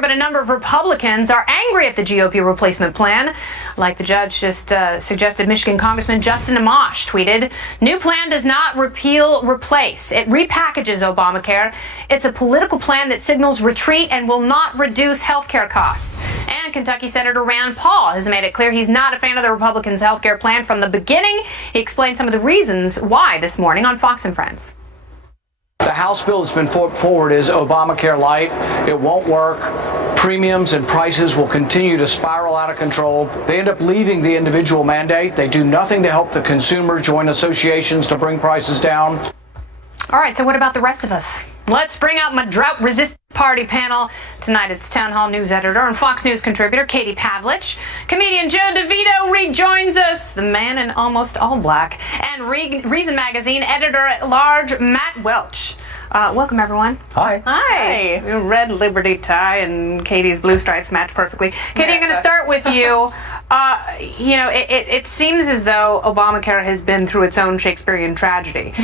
but a number of Republicans are angry at the GOP replacement plan. Like the judge just suggested, Michigan Congressman Justin Amash tweeted, "New plan does not repeal, replace. It repackages Obamacare. It's a political plan that signals retreat and will not reduce health care costs." And Kentucky Senator Rand Paul has made it clear he's not a fan of the Republicans' health care plan from the beginning. He explained some of the reasons why this morning on Fox and Friends. The House bill that's been put forward is Obamacare Light. It won't work. Premiums and prices will continue to spiral out of control. They end up leaving the individual mandate. They do nothing to help the consumer join associations to bring prices down. All right, so what about the rest of us? Let's bring out my drought-resistant party panel. Tonight it's Town Hall News editor and Fox News contributor Katie Pavlich. Comedian Joe DeVito rejoins us, the man in almost all black. And Reason Magazine editor-at-large Matt Welch. Welcome, everyone. Hi. Hi. Your red Liberty tie and Katie's blue stripes match perfectly. Katie, I'm going to start with you. It seems as though Obamacare has been through its own Shakespearean tragedy,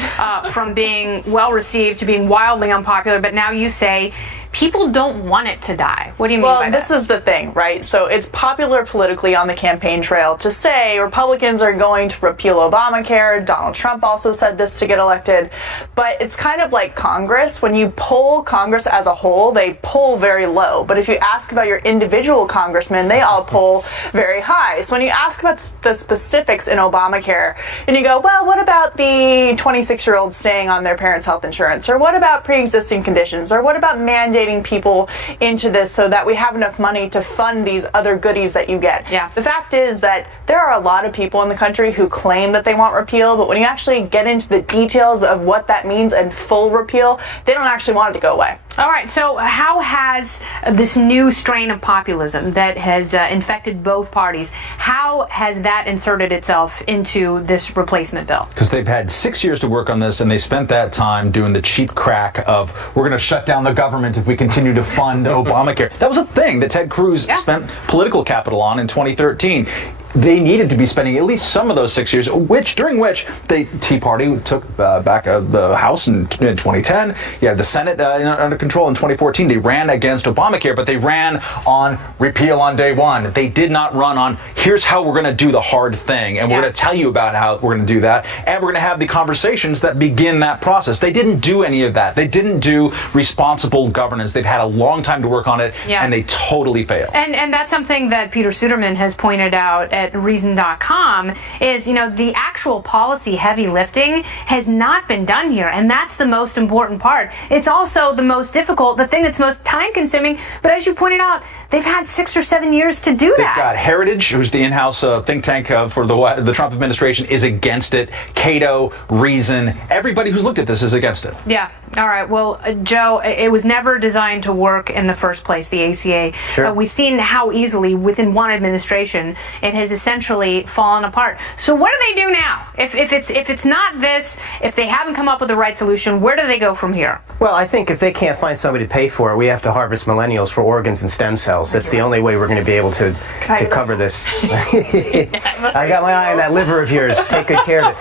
from being well-received to being wildly unpopular, but now you say people don't want it to die. What do you mean by that? Well, this is the thing, right? So it's popular politically on the campaign trail to say Republicans are going to repeal Obamacare. Donald Trump also said this to get elected. But it's kind of like Congress. When you poll Congress as a whole, they poll very low. But if you ask about your individual congressmen, they all poll very high. So when you ask about the specifics in Obamacare, and you go, well, what about the 26-year-olds staying on their parents' health insurance? Or what about pre-existing conditions? Or what about mandating people into this so that we have enough money to fund these other goodies that you get? Yeah. The fact is that there are a lot of people in the country who claim that they want repeal, but when you actually get into the details of what that means and full repeal, they don't actually want it to go away. All right, so how has this new strain of populism that has infected both parties, how has that inserted itself into this replacement bill? Because they've had 6 years to work on this, and they spent that time doing the cheap crack of, we're going to shut down the government if we continue to fund Obamacare. That was a thing that Ted Cruz spent political capital on in 2013. They needed to be spending at least some of those 6 years, during which the Tea Party took back the House in 2010. You had the Senate under control in 2014. They ran against Obamacare, but they ran on repeal on day one. They did not run on, here's how we're going to do the hard thing, and we're going to tell you about how we're going to do that, and we're going to have the conversations that begin that process. They didn't do any of that. They didn't do responsible governance. They've had a long time to work on it, and they totally failed. And that's something that Peter Suderman has pointed out at Reason.com is, the actual policy heavy lifting has not been done here. And that's the most important part. It's also the most difficult, the thing that's most time consuming. But as you pointed out, they've had 6 or 7 years to do that. They've got Heritage, who's the in-house think tank for the Trump administration, is against it. Cato, Reason, everybody who's looked at this is against it. Yeah. All right. Well, Joe, it was never designed to work in the first place, the ACA. Sure. We've seen how easily, within one administration, it has essentially fallen apart. So what do they do now? If it's not this, if they haven't come up with the right solution, where do they go from here? Well, I think if they can't find somebody to pay for it, we have to harvest millennials for organs and stem cells. That's the only way we're going to be able to cover this. I got my eye on that liver of yours. Take good care of it.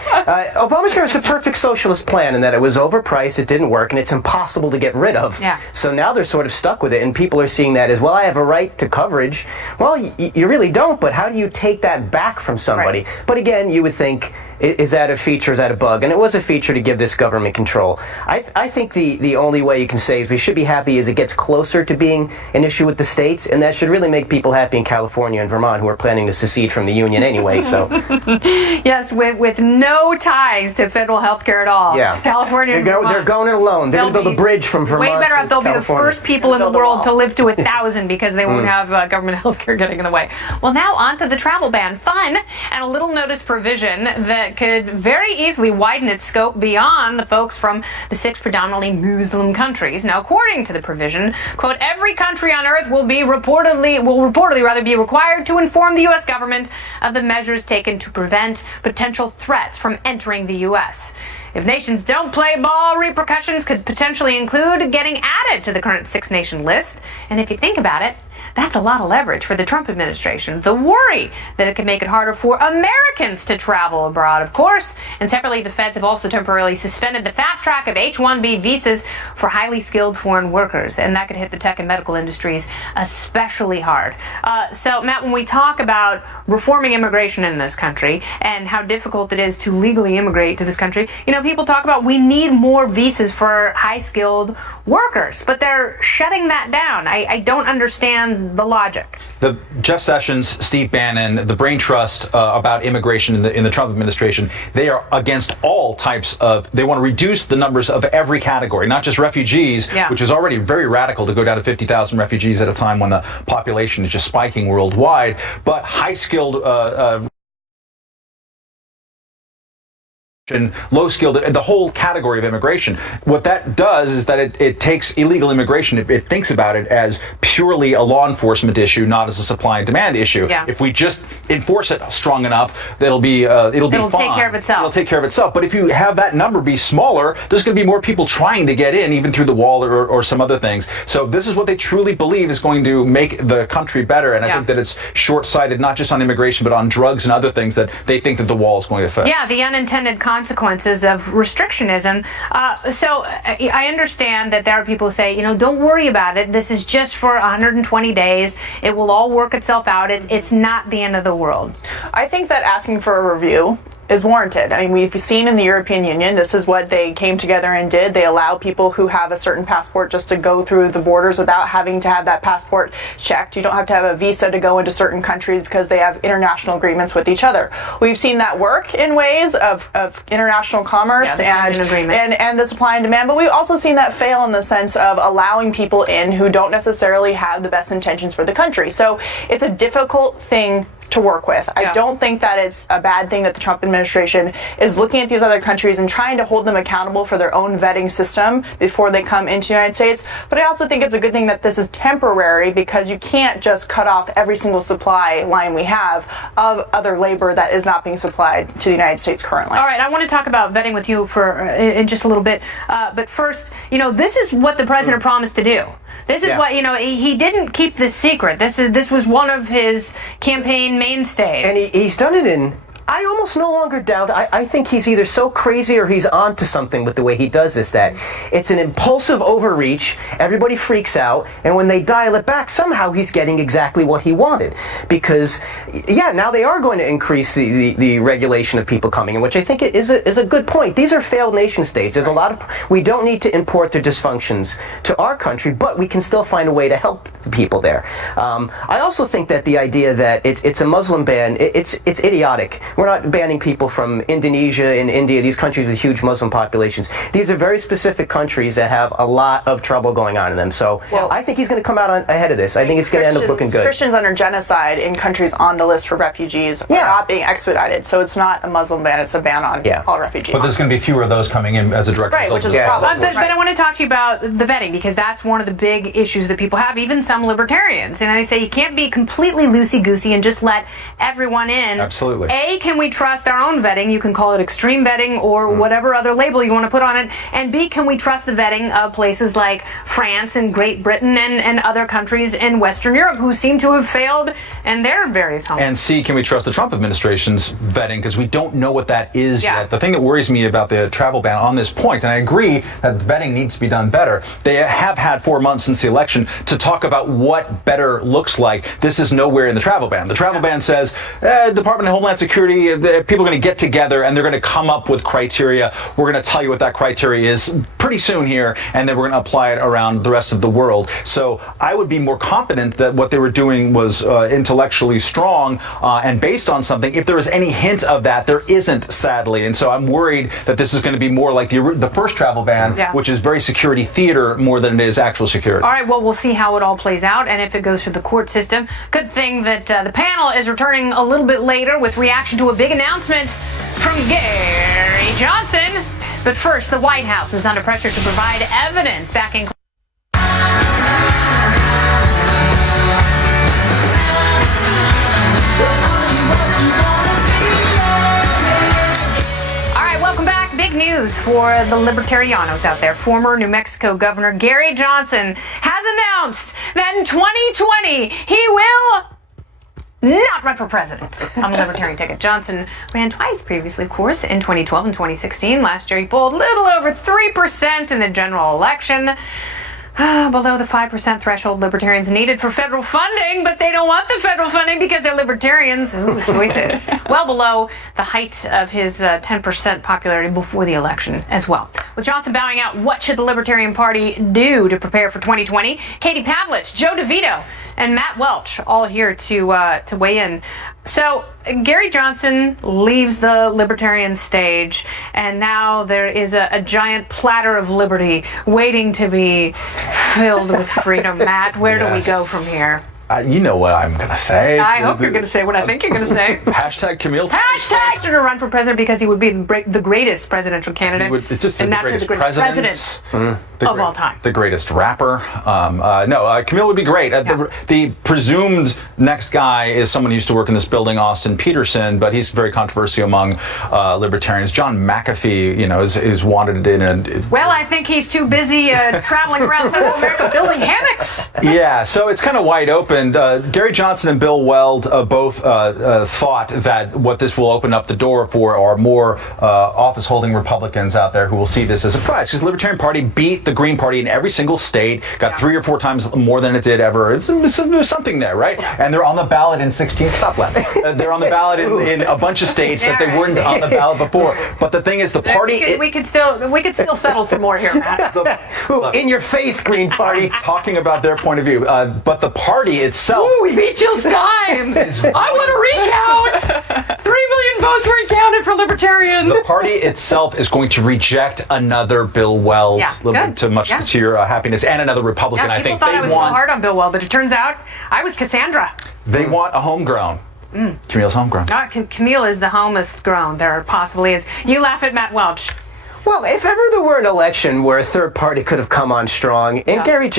Obamacare is the perfect socialist plan in that it was overpriced, it didn't work, and it's impossible to get rid of. Yeah. So now they're sort of stuck with it, and people are seeing that as, well, I have a right to coverage. Well, you really don't, but how do you take that back from somebody? Right. But again, you would think, is that a feature, is that a bug? And it was a feature to give this government control. I think the only way you can say is we should be happy is it gets closer to being an issue with the states, and that should really make people happy in California and Vermont who are planning to secede from the union anyway. So yes, with no ties to federal health care at all. Yeah. California and Vermont. They're going it alone. They're going to build a bridge from Vermont way better to off. They'll California. be the first people in the world to live to 1,000 because they won't have government health care getting in the way. Well, now on to the travel ban. Fun and a little notice provision that could very easily widen its scope beyond the folks from the 6 predominantly Muslim countries. Now, according to the provision, quote, every country on earth will reportedly be required to inform the U.S. government of the measures taken to prevent potential threats from entering the U.S. If nations don't play ball, repercussions could potentially include getting added to the current 6-nation list. And if you think about it, That's a lot of leverage for the Trump administration. The worry that it could make it harder for Americans to travel abroad, of course. And separately, the feds have also temporarily suspended the fast track of H-1B visas for highly skilled foreign workers. And that could hit the tech and medical industries especially hard. So, Matt, when we talk about reforming immigration in this country and how difficult it is to legally immigrate to this country, you know, people talk about we need more visas for high-skilled workers, but they're shutting that down. I don't understand the logic. Jeff Sessions, Steve Bannon, the brain trust about immigration in the Trump administration, they are against all types of, they want to reduce the numbers of every category, not just refugees, which is already very radical to go down to 50,000 refugees at a time when the population is just spiking worldwide, but high-skilled low-skilled, the whole category of immigration. What that does is that it takes illegal immigration, it thinks about it as purely a law enforcement issue, not as a supply and demand issue. If we just enforce it strong enough, it'll be fine. It'll take care of itself. It'll take care of itself. But if you have that number be smaller, there's going to be more people trying to get in, even through the wall or some other things. So this is what they truly believe is going to make the country better. And I think that it's short-sighted, not just on immigration, but on drugs and other things that they think that the wall is going to affect. Yeah, the unintended consequences of restrictionism. So I understand that there are people who say, you know, don't worry about it. This is just for 120 days. It will all work itself out. It's not the end of the world. I think that asking for a review is warranted. I mean, we've seen in the European Union, this is what they came together and did. They allow people who have a certain passport just to go through the borders without having to have that passport checked. You don't have to have a visa to go into certain countries because they have international agreements with each other. We've seen that work in ways of international commerce and the supply and demand, but we've also seen that fail in the sense of allowing people in who don't necessarily have the best intentions for the country. So it's a difficult thing to work with. I don't think that it's a bad thing that the Trump administration is looking at these other countries and trying to hold them accountable for their own vetting system before they come into the United States. But I also think it's a good thing that this is temporary, because you can't just cut off every single supply line we have of other labor that is not being supplied to the United States currently. All right, I want to talk about vetting with you for in just a little bit. But first, you know, this is what the president promised to do. This is what, you know, he didn't keep this secret. This was one of his campaign mainstays. And he's done it in, I almost no longer doubt, I think he's either so crazy or he's on to something with the way he does this, that it's an impulsive overreach, everybody freaks out, and when they dial it back, somehow he's getting exactly what he wanted. Because, yeah, now they are going to increase the regulation of people coming in, which I think is a good point. These are failed nation states. There's a lot of, we don't need to import their dysfunctions to our country, but we can still find a way to help the people there. I also think that the idea that it's a Muslim ban, it's idiotic. We're not banning people from Indonesia and India, these countries with huge Muslim populations. These are very specific countries that have a lot of trouble going on in them. So I think he's going to come out ahead of this. I think it's going to end up looking good. Christians under genocide in countries on the list for refugees are not being expedited. So it's not a Muslim ban, it's a ban on all refugees. But there's going to be fewer of those coming in as a direct result. Which is a problem. But I want to talk to you about the vetting, because that's one of the big issues that people have, even some libertarians. And I say you can't be completely loosey-goosey and just let everyone in. Absolutely. Can we trust our own vetting? You can call it extreme vetting or whatever other label you want to put on it. And B, can we trust the vetting of places like France and Great Britain and other countries in Western Europe who seem to have failed in their various homes? And C, can we trust the Trump administration's vetting? Because we don't know what that is yet. The thing that worries me about the travel ban on this point, and I agree that vetting needs to be done better, they have had 4 months since the election to talk about what better looks like. This is nowhere in the travel ban. The travel ban says Department of Homeland Security, people are going to get together and they're going to come up with criteria. We're going to tell you what that criteria is pretty soon here, and then we're going to apply it around the rest of the world. So I would be more confident that what they were doing was intellectually strong and based on something. If there is any hint of that, there isn't, sadly. And so I'm worried that this is going to be more like the first travel ban, which is very security theater more than it is actual security. All right, well, we'll see how it all plays out and if it goes through the court system. Good thing that the panel is returning a little bit later with reaction to a big announcement from Gary Johnson. But first, the White House is under pressure to provide evidence backing. All right, welcome back. Big news for for the Libertarianos out there. Former New Mexico Governor Gary Johnson has announced that in 2020 he will not run for president on the Libertarian ticket. Johnson ran twice previously, of course, in 2012 and 2016. Last year he polled a little over 3% in the general election. Below the 5% threshold Libertarians needed for federal funding, but they don't want the federal funding because they're Libertarians. Ooh, choices. Well below the height of his 10% popularity before the election as well. With Johnson bowing out, what should the Libertarian Party do to prepare for 2020? Katie Pavlich, Joe DeVito, and Matt Welch all here to weigh in. So Gary Johnson leaves the Libertarian stage, and now there is a giant platter of liberty waiting to be filled with freedom. Matt, where do we go from here? You know what I'm going to say. I hope you're going to say what I think you're going to say. Hashtag Camille. Hashtag to run for president because he would be the greatest presidential candidate. And not the greatest president of all time. The greatest rapper. Camille would be great. The presumed next guy is someone who used to work in this building, Austin Peterson, but he's very controversial among libertarians. John McAfee, is wanted in a... Well, I think he's too busy traveling around Central America building hammocks. Yeah, so it's kind of wide open. Gary Johnson and Bill Weld both thought that what this will open up the door for are more office-holding Republicans out there who will see this as a prize. Because the Libertarian Party beat the Green Party in every single state, got 3 or 4 times more than it did ever. There's something there, right? And they're on the ballot in 16. Stop laughing. They're on the ballot in a bunch of states that they weren't on the ballot before. But the thing is, the party... We could still settle for more here, Matt. In your face, Green Party. Talking about their point of view. But the party itself... Ooh, we beat Jill Stein! I want to recount! 3 million votes recounted for Libertarian. The party itself is going to reject another Bill Weld, to your happiness, and another Republican. I think thought I was real hard on Bill Weld, but it turns out I was Cassandra. They want a homegrown. Camille's homegrown. Camille is the homest grown. There possibly is. You laugh at Matt Welch. Well, if ever there were an election where a third party could have come on strong, and Gary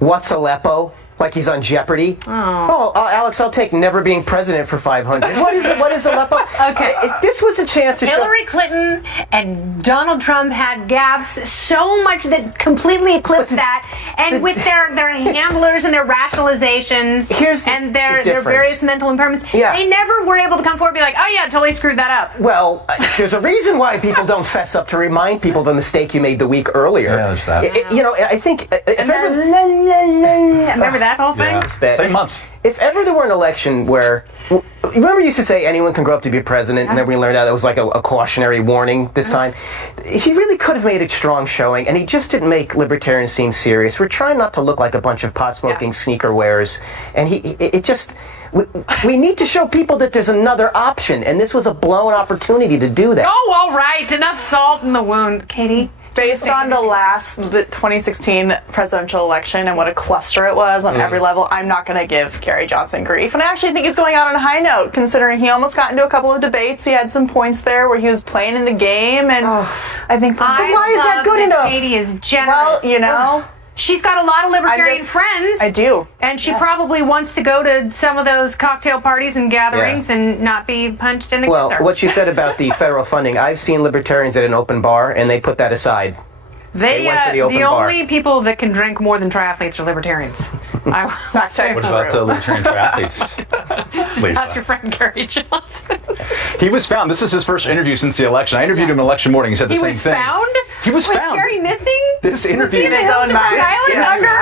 what's Aleppo? Like he's on Jeopardy. Alex, I'll take never being president for 500. What is Aleppo? Okay. If this was a chance to Hillary Clinton and Donald Trump had gaffes so much that completely eclipsed that, and with their handlers and their rationalizations and their various mental impairments, they never were able to come forward and be like, oh yeah, totally screwed that up. Well, there's a reason why people don't fess up to remind people of the mistake you made the week earlier. Yeah, there's that. I think... Remember that whole thing? Yeah, same month. If ever there were an election where... Remember you used to say anyone can grow up to be president, and then we learned out that was like a cautionary warning this time? He really could have made a strong showing, and he just didn't make libertarians seem serious. We're trying not to look like a bunch of pot-smoking sneaker wearers, and we need to show people that there's another option, and this was a blown opportunity to do that. Oh, all right. Enough salt in the wound. Katie? Based on the 2016 presidential election and what a cluster it was on every level, I'm not going to give Gary Johnson grief. And I actually think he's going out on a high note, considering he almost got into a couple of debates. He had some points there where he was playing in the game, and I think... why is that good enough? Katie is generous. Well, she's got a lot of libertarian friends. I do. And she probably wants to go to some of those cocktail parties and gatherings and not be punched in the Well, kisser. what you said about the federal funding, I've seen libertarians at an open bar, and they put that aside. They went for the open only people that can drink more than triathletes are libertarians. What about libertarian triathletes? Just ask your friend Gary Johnson. He was found. This is his first interview since the election. I interviewed him election morning. He said the same thing. He was found? Was Gary missing? This interview... Was he in his own mind?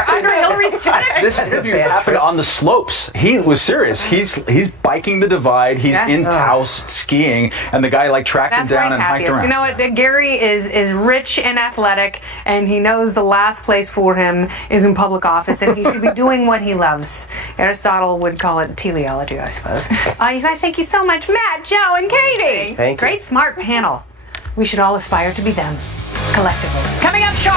Under Hillary's tunic? This interview happened on the slopes. He was serious. He's biking the divide. He's in Taos skiing, and the guy tracked him down and hiked around. You know what? Gary is rich and athletic, and he knows the last place for him is in public office, and he should be doing what he loves. Aristotle would call it teleology, I suppose. You guys, thank you so much, Matt, Joe, and Katie. Thank you. Great, smart panel. We should all aspire to be them, collectively. Coming up short.